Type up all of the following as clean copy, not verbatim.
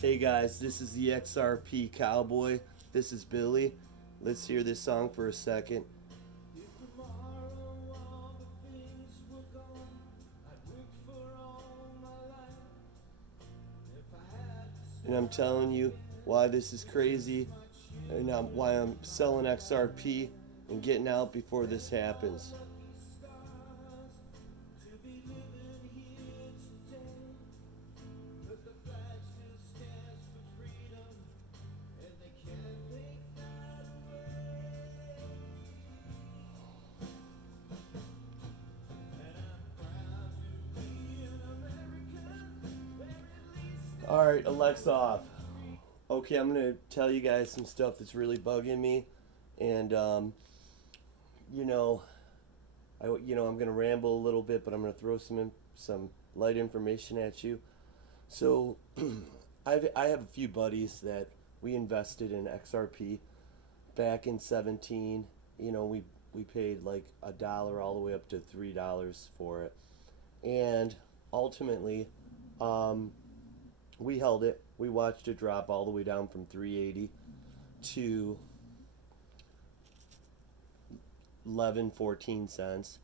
Hey guys, this is the XRP Cowboy. This is Billy. Let's hear this song for a second. If tomorrow all the things were gone, I'd work for all my life. If I had to And I'm start telling you again why this is with just crazy my and change, why I'm selling XRP and getting out before this thank my happens. lucky stars to be living here today. 'Cause the flag still stands for freedom, and they can't take that away. And I'm proud to be an American, where at least I Alright, know Alexa off. I'm free. Okay, I'm going to tell you guys some stuff that's really bugging me. And, you know, I'm going to ramble a little bit, but I'm going to throw some light information at you. So, I have a few buddies that we invested in XRP back in 17. We paid like $1 all the way up to $3 for it, and ultimately, um, we held it. We watched it drop all the way down from 380 to 11, 14 cents,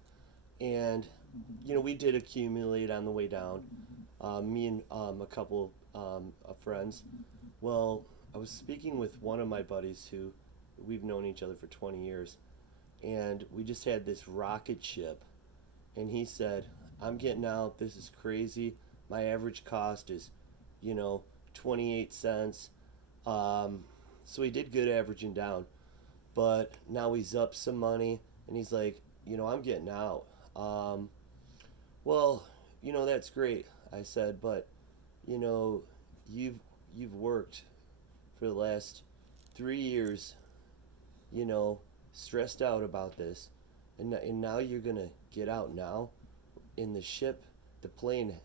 and we did accumulate on the way down. Me and a couple of friends. Well, I was speaking with one of my buddies who we've known each other for 20 years, and we just had this rocket ship. And he said, I'm getting out. This is crazy. My average cost is, you know, 28 cents. So he did good averaging down. But now he's up some money, and he's like, I'm getting out. Well, that's great, I said, but, you know, you've, you've worked for the last 3 years, you know, stressed out about this, and now you're gonna get out now in the ship, the plane,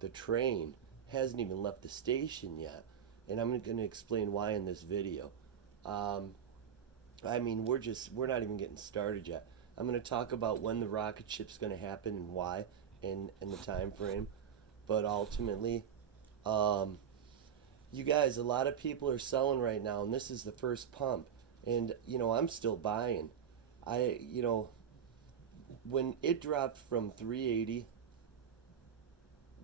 the train hasn't even left the station yet, and I'm gonna explain why in this video. Um, I mean, we're not even getting started yet. I'm gonna talk about when the rocket ship's gonna happen and why, and the time frame, but ultimately, um, you guys, a lot of people are selling right now, and this is the first pump. And I'm still buying. I when it dropped from 380,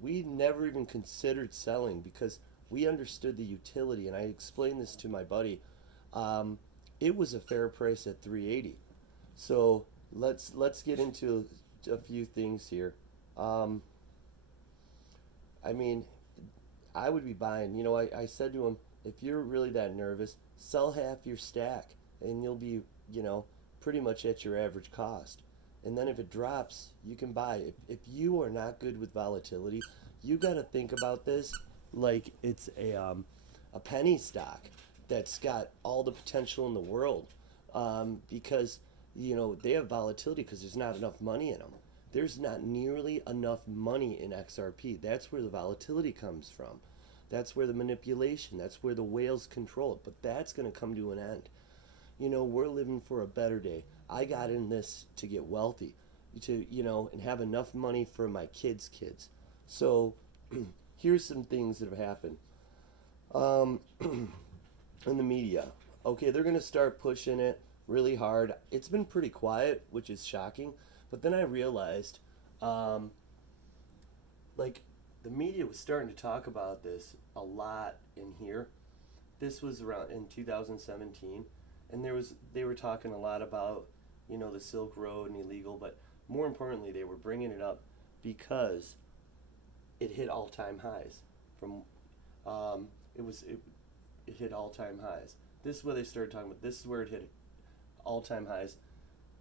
we never even considered selling because we understood the utility, and I explained this to my buddy. Um, it was a fair price at 380. So let's get into a few things here. Um, I mean, I would be buying. I said to him, if you're really that nervous, sell half your stack and you'll be, you know, pretty much at your average cost. And then if it drops, you can buy. If you are not good with volatility, you got to think about this like it's a penny stock that's got all the potential in the world, because they have volatility because there's not enough money in them. There's not nearly enough money in XRP. That's where the volatility comes from. That's where the manipulation, that's where the whales control it. But that's going to come to an end. We're living for a better day. I got in this to get wealthy, and have enough money for my kids. So here's some things that have happened. Um, in the media. Okay, they're going to start pushing it really hard. It's been pretty quiet, which is shocking. But then I realized, um, like, the media was starting to talk about this a lot in here. This was around in 2017, and they were talking a lot about the Silk Road and illegal, but more importantly, they were bringing it up because it hit all time highs. From it was it hit all time highs. This is where they started talking about. This is where it hit all time highs,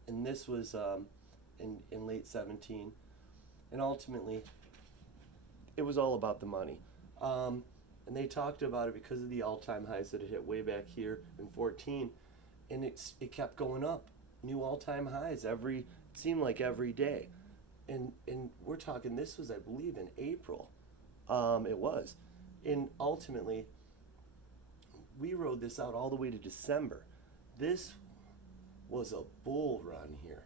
and this was in late 17, and ultimately it was all about the money. And they talked about it because of the all time highs that it hit way back here in 14, and it kept going up, new all time highs it seemed like every day, and we're talking this was I believe in April, it was, and ultimately we rode this out all the way to December. This was a bull run here.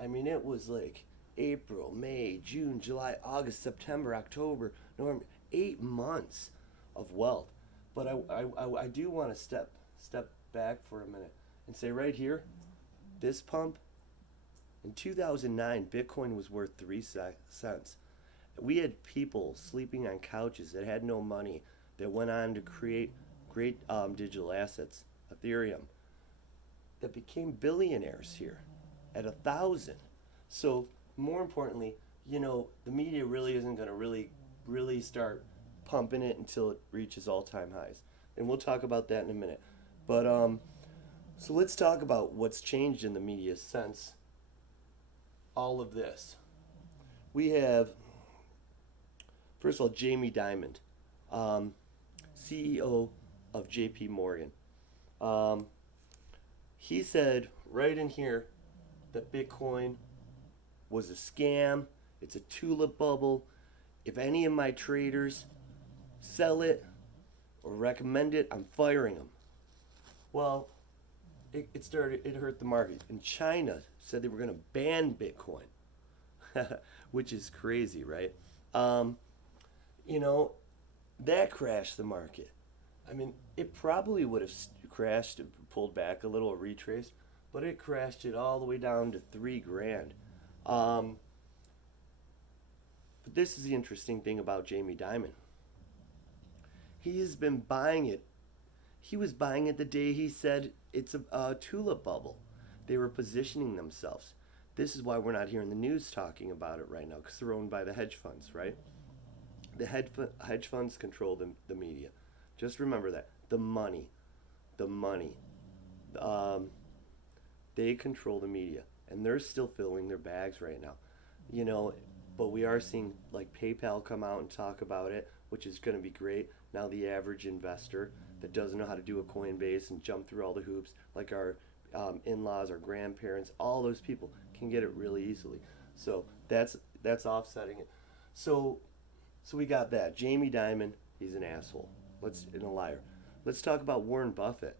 I mean, it was like April, May, June, July, August, September, October, November, 8 months of wealth. But I do want to step back for a minute and say right here, this pump in 2009, Bitcoin was worth 3 cents. We had people sleeping on couches that had no money that went on to create great digital assets, Ethereum, that became billionaires here at 1,000. So more importantly, the media really isn't going to really start pumping it until it reaches all-time highs, and we'll talk about that in a minute. But so let's talk about what's changed in the media since all of this. We have, first of all, Jamie Dimon, um, CEO of JP Morgan. Um, he said right in here that Bitcoin was a scam. It's a tulip bubble. If any of my traders sell it or recommend it, I'm firing them. Well, it hurt the market. And China said they were going to ban Bitcoin, which is crazy, right? Um, you know, that crashed the market. I mean, it probably would have crashed, pulled back a little, retraced, but it crashed it all the way down to 3 grand. Um, but this is the interesting thing about Jamie Dimon. He has been buying it. He was buying it the day he said it's a tulip bubble. They were positioning themselves. This is why we're not hearing the news talking about it right now, because they're owned by the hedge funds, right? The hedge funds control the media. Just remember that. The money. Um, they control the media, and they're still filling their bags right now. You know, but we are seeing like PayPal come out and talk about it, which is going to be great. Now the average investor that doesn't know how to do a Coinbase and jump through all the hoops, like our in-laws, our grandparents, all those people can get it really easily. So that's offsetting it. So so we got that. Jamie Dimon, he's an asshole. And a liar. Let's talk about Warren Buffett.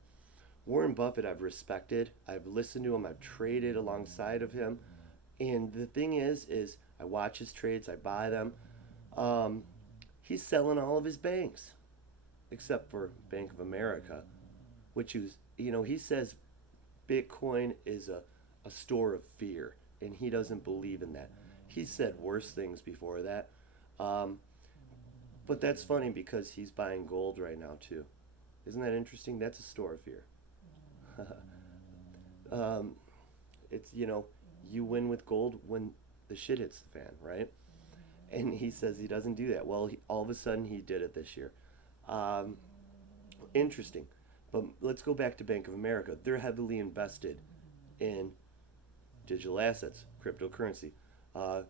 Warren Buffett, I've respected. I've listened to him. I've traded alongside of him. And the thing is I watch his trades. I buy them. Um, he's selling all of his banks, except for Bank of America, which is, he says Bitcoin is a store of fear, and he doesn't believe in that. He said worse things before that. Um, but that's funny because he's buying gold right now, too. Isn't that interesting? That's a store of fear. um, it's, you win with gold when the shit hits the fan, right? And he says he doesn't do that. Well, all of a sudden he did it this year. Um, Interesting. But let's go back to Bank of America. They're heavily invested in digital assets, cryptocurrency, uh,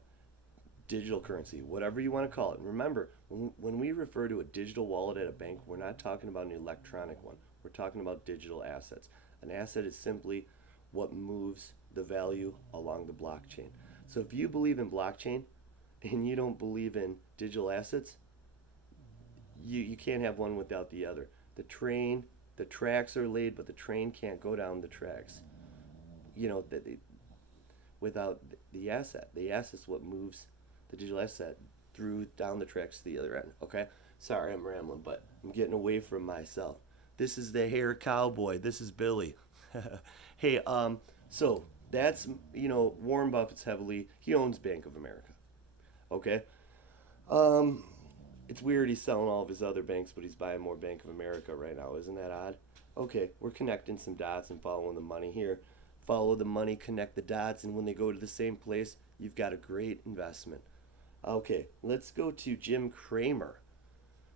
digital currency, whatever you want to call it. And remember, when we refer to a digital wallet at a bank, we're not talking about an electronic one. We're talking about digital assets. An asset is simply what moves the value along the blockchain. So if you believe in blockchain and you don't believe in digital assets, you can't have one without the other. The tracks are laid, but the train can't go down the tracks. You know, without the asset. The asset's what moves the digital asset through down the tracks to the other end. Okay? Sorry, I'm rambling, but I'm getting away from myself. This is the hair cowboy. This is Billy. Hey, so that's Warren Buffett's he owns Bank of America. Okay? Um, it's weird he's selling all of his other banks, but he's buying more Bank of America right now. Isn't that odd? Okay, we're connecting some dots and following the money here. Follow the money, connect the dots, and when they go to the same place, you've got a great investment. Okay, let's go to Jim Cramer.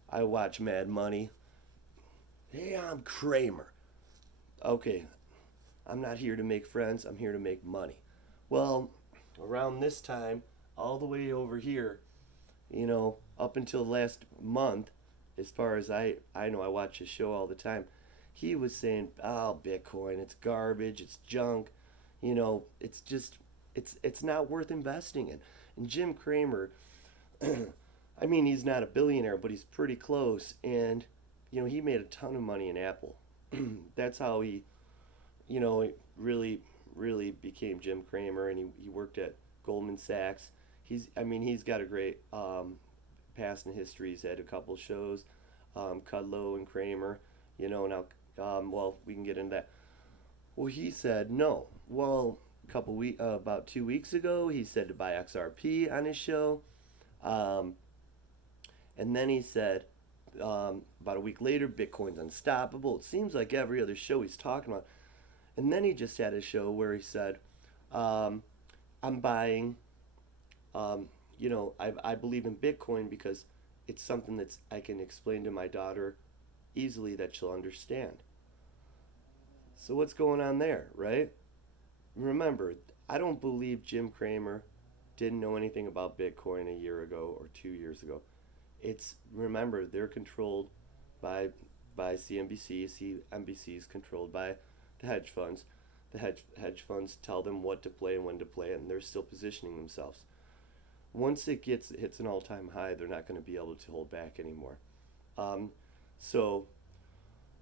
I watch Mad Money. Hey, I'm Kramer. Okay, I'm not here to make friends, I'm here to make money. Well, around this time, all the way over here, up until last month, as far as I know, I watch his show all the time. He was saying, "Oh, Bitcoin, it's garbage, it's junk. It's just, it's not worth investing in." And Jim Cramer, I mean, he's not a billionaire, but he's pretty close. And he made a ton of money in Apple. That's how he, really, really became Jim Cramer, and he worked at Goldman Sachs. He's got a great past and history. He's had a couple shows. Kudlow and Kramer. Now, well, we can get into that. Well, he said no. Well, about 2 weeks ago, he said to buy XRP on his show. Um, and then he said, about a week later, Bitcoin's unstoppable. It seems like every other show he's talking about. And then he just had a show where he said, um, I'm buying, I believe in Bitcoin because it's something that I can explain to my daughter easily that she'll understand. So what's going on there, right? Remember, I don't believe Jim Cramer didn't know anything about Bitcoin a year ago or 2 years ago. It's remember they're controlled by CNBC. CNBC is controlled by the hedge funds. The hedge funds tell them what to play and when to play it, and they're still positioning themselves. Once hits an all time high, they're not going to be able to hold back anymore. Um, so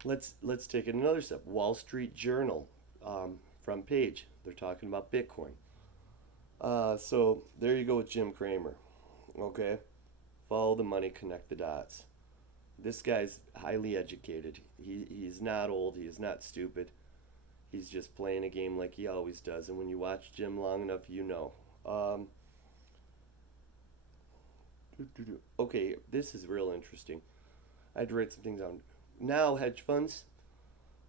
let's take it another step. Wall Street Journal, front page. They're talking about Bitcoin. So there you go with Jim Cramer. Okay, follow the money, connect the dots. This guy's highly educated. He's not old. He is not stupid. He's just playing a game like he always does. And when you watch Jim long enough, you know. Okay, this is real interesting. I'd write some things down. Now hedge funds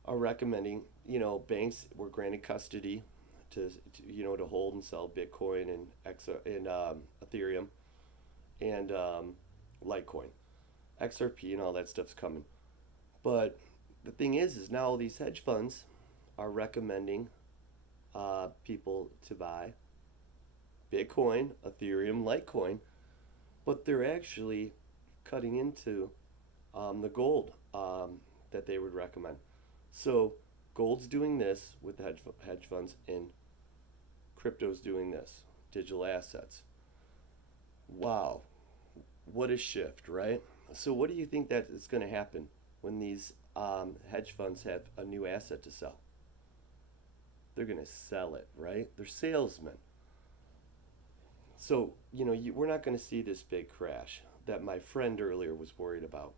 are recommending, banks were granted custody to hold and sell Bitcoin and Ethereum and Litecoin, XRP, and all that stuff's coming. But the thing is now all these hedge funds are recommending people to buy Bitcoin, Ethereum, Litecoin, but they're actually cutting into the gold that they would recommend. So gold's doing this with the hedge funds, and crypto's doing this, digital assets. Wow, what a shift, right? So what do you think that is going to happen when these hedge funds have a new asset to sell? They're going to sell it, right? They're salesmen. So, we're not going to see this big crash that my friend earlier was worried about.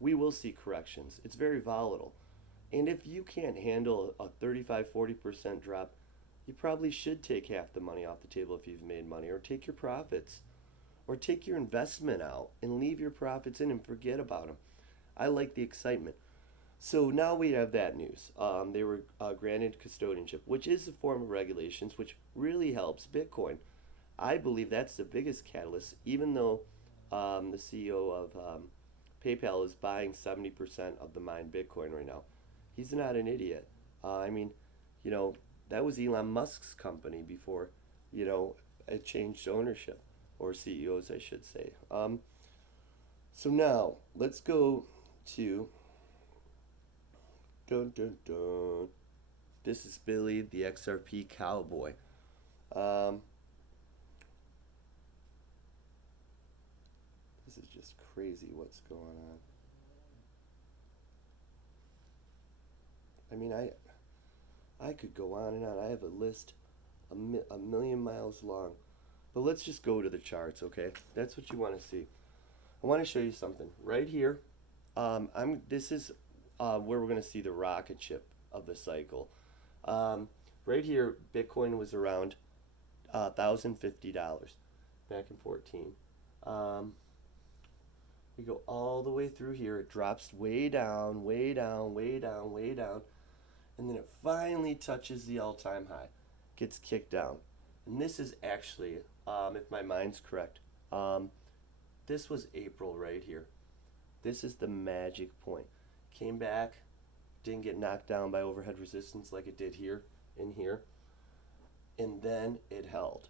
We will see corrections. It's very volatile. And if you can't handle a 35-40% drop, you probably should take half the money off the table if you've made money, or take your profits, or take your investment out and leave your profits in and forget about them. I like the excitement. So now we have that news. They were granted custodianship, which is a form of regulations, which really helps Bitcoin. I believe that's the biggest catalyst, even though the CEO of PayPal is buying 70% of the mined Bitcoin right now. He's not an idiot. I mean, you know, that was Elon Musk's company before, it changed ownership, or CEOs, I should say. So now, let's go to. Dun, dun, dun. This is Billy, the XRP cowboy. Um, this is just crazy what's going on. I mean, I could go on and on. I have a list a million miles long. But let's just go to the charts, okay? That's what you want to see. I want to show you something right here. This is where we're going to see the rocket ship of the cycle. Right here, Bitcoin was around $1,050 back in 14. We go all the way through here. It drops way down, way down, way down, way down, and then it finally touches the all-time high, gets kicked down. And this is actually, if my mind's correct, this was April right here. This is the magic point. Came back, didn't get knocked down by overhead resistance like it did here and here, and then it held.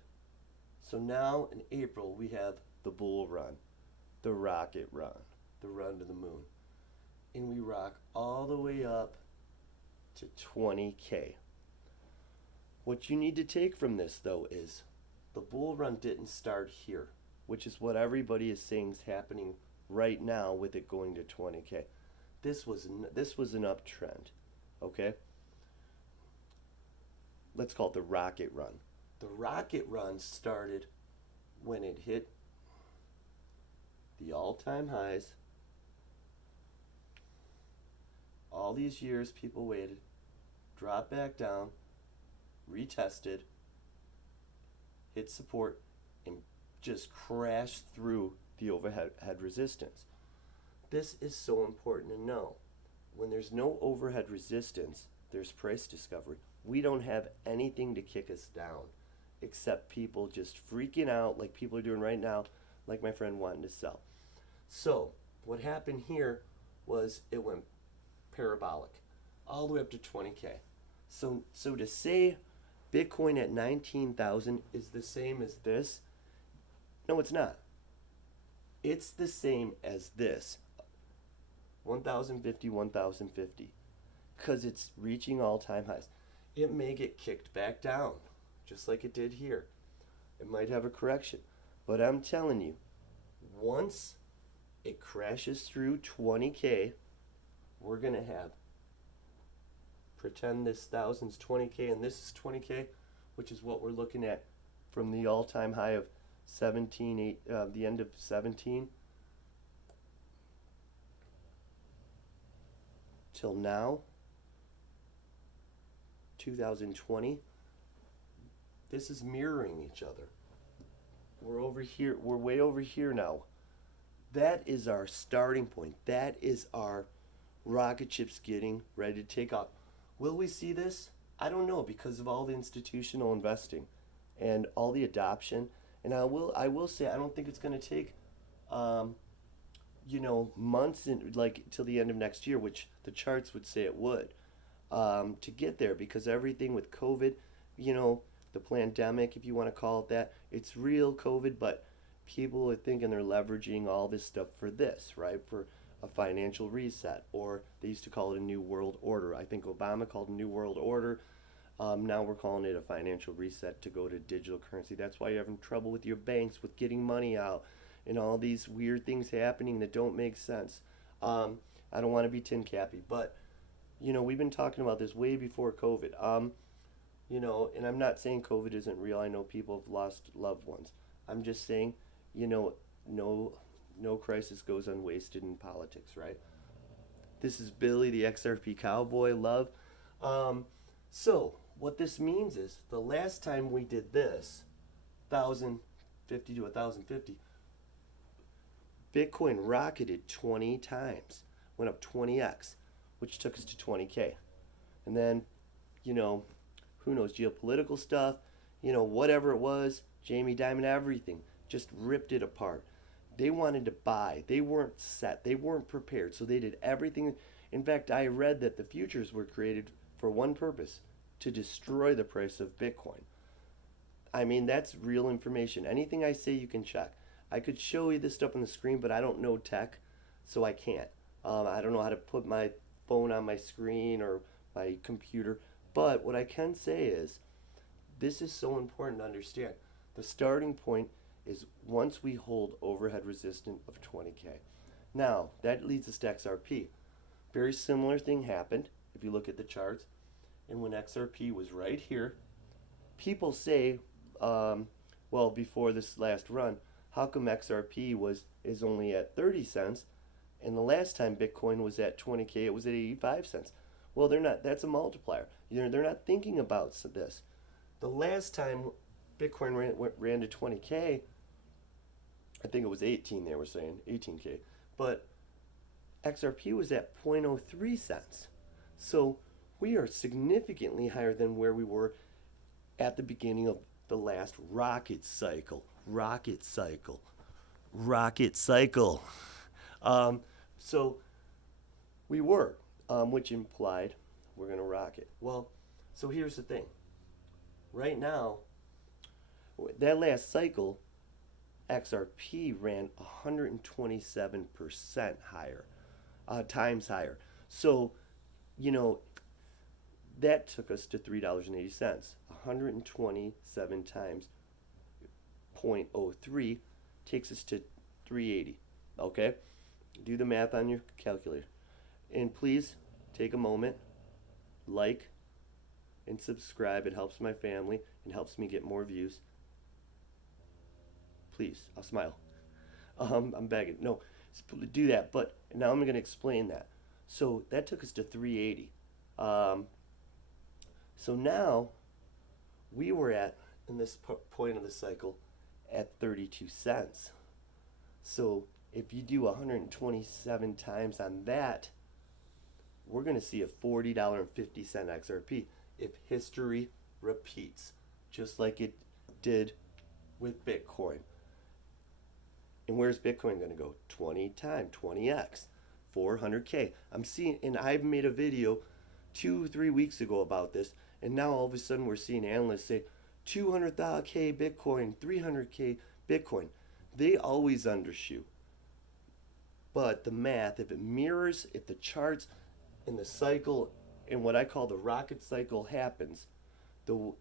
So now in April we have the bull run, the rocket run, the run to the moon, and we rock all the way up to 20K. What you need to take from this though is the bull run didn't start here, which is what everybody is saying is happening right now with it going to 20K. This was an uptrend, okay? Let's call it the rocket run. The rocket run started when it hit the all-time highs All these years people waited, dropped back down, retested, hit support, and just crashed through the overhead resistance. This is so important to know. When there's no overhead resistance, there's price discovery. We don't have anything to kick us down except people just freaking out like people are doing right now, like my friend wanting to sell. So, what happened here was it went parabolic all the way up to 20K. So to say Bitcoin at 19,000 is the same as this, no, it's not. It's the same as this 1,050, 1,050, because it's reaching all time highs. It may get kicked back down, just like it did here. It might have a correction. But I'm telling you, once it crashes through 20K, we're going to have, pretend this thousand's 20K and this is 20K, which is what we're looking at from the all time high of 17, the end of 17 till now, 2020. This is mirroring each other. We're over here, we're way over here now. That is our starting point. That is our rocket ships getting ready to take off. Will we see this? I don't know, because of all the institutional investing and all the adoption. And I will say I don't think it's going to take months like till the end of next year, which the charts would say it would, to get there, because everything with COVID, the pandemic, if you want to call it that, it's real COVID, but people are thinking they're leveraging all this stuff for this, right? For a financial reset, or they used to call it a new world order. I think Obama called it a new world order. Now we're calling it a financial reset to go to digital currency. That's why you're having trouble with your banks, with getting money out, and all these weird things happening that don't make sense. I don't want to be tin cappy, but we've been talking about this way before COVID. And I'm not saying COVID isn't real. I know people have lost loved ones. I'm just saying, no crisis goes unwasted in politics, right? This is Billy, the XRP cowboy. Love. So what this means is the last time we did this, 1,050 to 1,050, Bitcoin rocketed 20 times, went up 20x, which took us to 20K. And then, who knows, geopolitical stuff, whatever it was, Jamie Dimon, everything, just ripped it apart. They wanted to buy. They weren't set. They weren't prepared. So they did everything. In fact, I read that the futures were created for one purpose, to destroy the price of Bitcoin. I mean, that's real information. Anything I say, you can check. I could show you this stuff on the screen, but I don't know tech, so I can't. I don't know how to put my phone on my screen or my computer. But what I can say is, this is so important to understand. The starting point is once we hold overhead resistance of 20K. Now, that leads us to XRP. Very similar thing happened, if you look at the charts. And when XRP was right here, people say, before this last run, how come XRP is only at 30 cents, and the last time Bitcoin was at 20K, it was at 85 cents? Well, they're not. That's a multiplier. They're not thinking about this. The last time Bitcoin ran to 20K, I think it was 18. They were saying 18K, but XRP was at 0.03 cents. So we are significantly higher than where we were at the beginning of the last rocket cycle. Rocket cycle. Rocket cycle. So we were, which implied we're going to rock it. Well, so here's the thing. Right now, that last cycle, XRP ran 127% higher, times higher. So, that took us to $3.80. 127 times 0.03 takes us to 380. Okay? Do the math on your calculator. And please take a moment, like, and subscribe. It helps my family and helps me get more views. Please, I'll smile. I'm begging. No, do that. But now I'm going to explain that. So that took us to 380. Um, so now we were at, in this point of the cycle, at 32 cents. So if you do 127 times on that, we're going to see a $40.50 XRP if history repeats, just like it did with Bitcoin. And where's Bitcoin going to go? 20 times, 20x, 400K. I'm seeing, and I've made a video 2, 3 weeks ago about this, and now all of a sudden we're seeing analysts say 200K Bitcoin, 300K Bitcoin. They always undershoot. But the math, if it mirrors, if the charts and the cycle and what I call the rocket cycle happens, the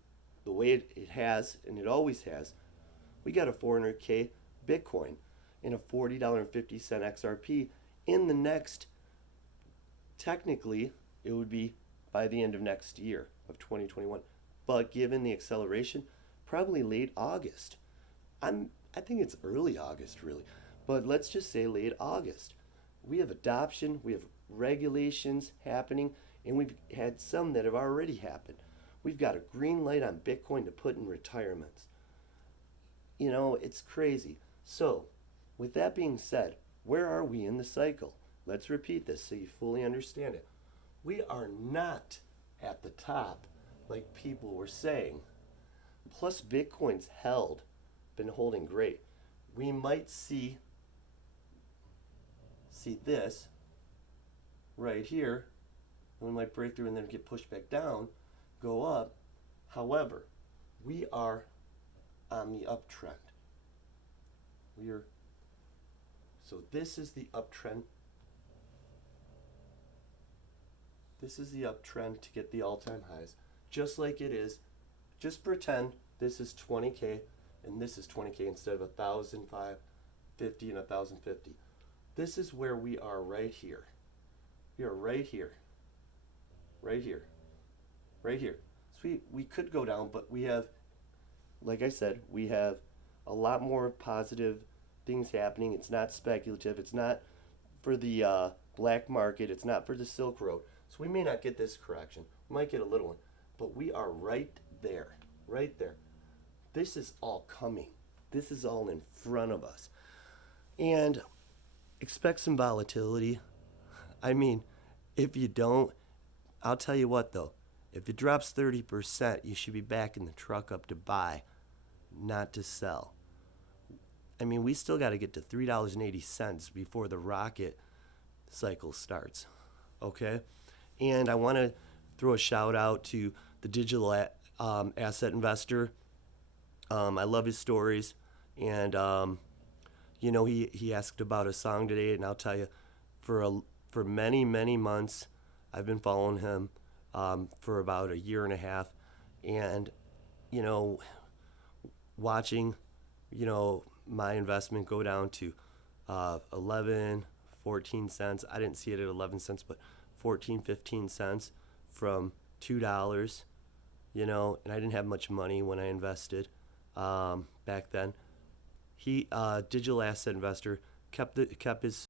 the way it has and it always has, we got a 400K Bitcoin and a $40.50 XRP in the next, technically, it would be by the end of next year of 2021. But given the acceleration, probably late August. I think it's early August really, but let's just say late August. We have adoption, we have regulations happening, and we've had some that have already happened. We've got a green light on Bitcoin to put in retirements. You know, it's crazy. So, with that being said, where are we in the cycle? Let's repeat this so you fully understand it. We are not at the top like people were saying. Plus, Bitcoin's been holding great. We might see this right here. We might break through and then get pushed back down, go up. However, we are on the uptrend. So this is the uptrend. This is the uptrend to get the all-time highs, just like it is. Just pretend this is 20K and this is 20K instead of 1,550 and 1,050. This is where we are right here. We are right here. Right here. Right here. So we could go down, but we have, like I said, we have a lot more positive things happening. It's not speculative. It's not for the black market. It's not for the Silk Road. So we may not get this correction. We might get a little one, but we are right there. Right there. This is all coming. This is all in front of us. And expect some volatility. I mean, if you don't, I'll tell you what though, if it drops 30%, you should be backing the truck up to buy, not to sell. I mean, we still got to get to $3.80 before the rocket cycle starts. Okay? And I want to throw a shout out to the digital asset investor. I love his stories. And, you know, he asked about a song today, and I'll tell you, for many, many months, I've been following him for about a year and a half. And, you know, watching, you know, my investment go down to 11, 14 cents. I didn't see it at 11 cents, but 14, 15 cents from $2, you know, and I didn't have much money when I invested back then. He, digital asset investor, kept his